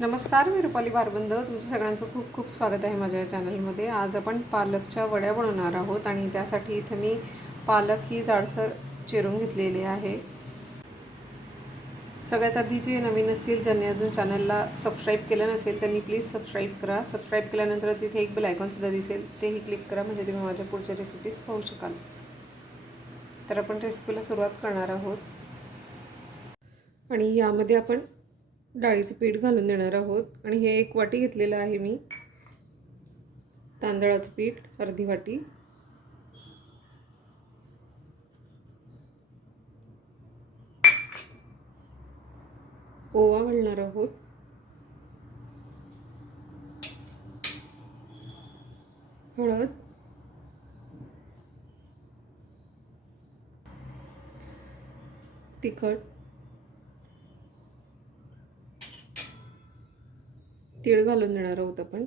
नमस्कार, मी रुपाली बारबंद. तुमचं सगळ्यांचं खूप खूप स्वागत आहे माझ्या या चॅनलमध्ये. आज आपण पालकच्या वड्या बनवणार आहोत आणि त्यासाठी इथे मी पालक ही जाडसर चिरून घेतलेली आहे. सगळ्यात आधी जे नवीन असतील, ज्यांनी अजून चॅनलला सबस्क्राईब केलं नसेल त्यांनी प्लीज सबस्क्राईब करा. सबस्क्राईब केल्यानंतर तिथे एक बेल आयकॉनसुद्धा दिसेल, तेही क्लिक करा म्हणजे तुम्ही माझ्या पुढच्या रेसिपीज पाहू शकाल. तर आपण रेसिपीला सुरुवात करणार आहोत आणि यामध्ये आपण डाळीचं पीठ घालून देणार आहोत. आणि हे 1 वाटी घेतलेलं आहे मी तांदळाचं पीठ, अर्धी वाटी, ओवा घालणार आहोत, हळद, तिखट, तीळ घालून देणार आहोत आपण.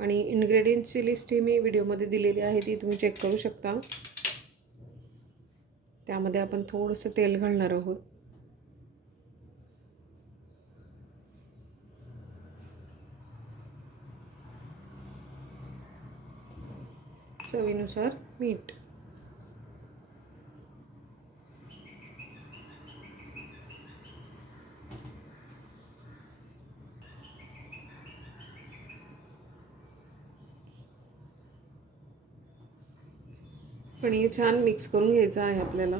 आणि इन्ग्रेडियंट्सची लिस्ट ही मी व्हिडिओमध्ये दिलेली आहे, ती तुम्ही चेक करू शकता. त्यामध्ये आपण थोडंसं तेल घालणार आहोत. चवीनुसार मीठ. आणि हे छान मिक्स करून घ्यायचं आहे आपल्याला.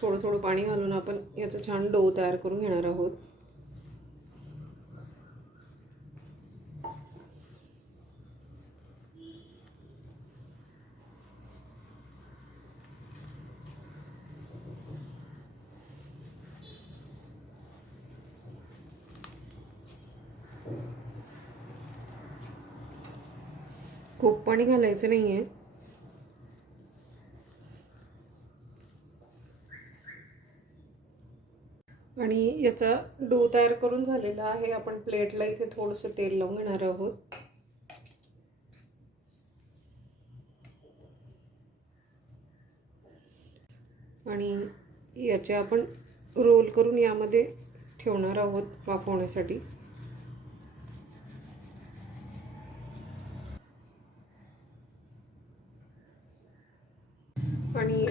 थोडं थोडं पाणी घालून आपण याचा छान डो तयार करून घेणार आहोत. खूप पाणी घालायचं नाही आहे. आणि याचा डो तयार करून झालेला आहे. आपण प्लेटला इथे थोडंसं तेल लावून घेणार आहोत. आणि याचे आपण रोल करून यामध्ये ठेवणार आहोत वाफवण्यासाठी. आणि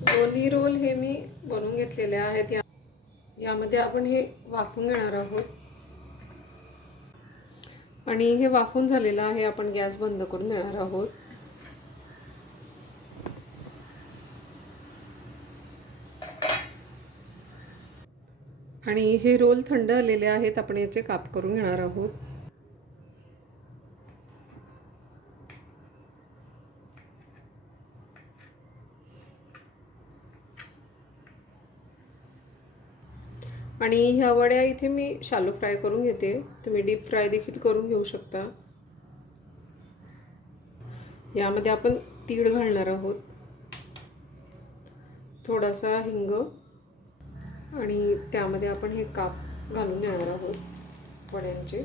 दोन्ही रोल हे मी बनवून घेतलेले आहेत. यामध्ये आपण हे वाफवून घेणार आहोत. आणि हे वाफवून झालेलं आहे. आपण गॅस बंद करून देणार आहोत. आणि हे रोल थंड आलेले आहेत. आपण याचे काप करून घेणार आहोत. आणि ह्या वड्या इथे मी शालो फ्राय करून घेते. तुम्ही डीप फ्राय देखील करून घेऊ शकता. यामध्ये आपण तीळ घालणार आहोत, थोडासा हिंग, आणि त्यामध्ये आपण हे काप घालून देणार आहोत वड्यांचे.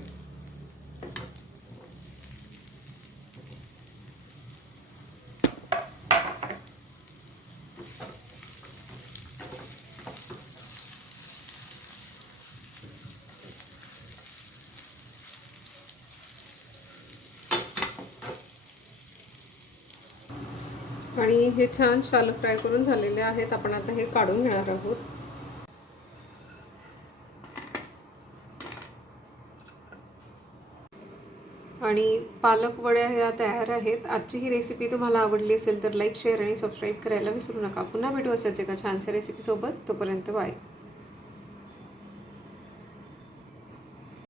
आणि हे छान शालो फ्राय करून झालेले आहेत. आपण आता हे काढून घेणार आहोत. आणि पालक वड्या ह्या तयार आहेत. आजची ही रेसिपी तुम्हाला आवडली असेल तर लाईक, शेअर आणि सबस्क्राईब करायला विसरू नका. पुन्हा भेटू असाच एका छानशा रेसिपीसोबत. तोपर्यंत बाय.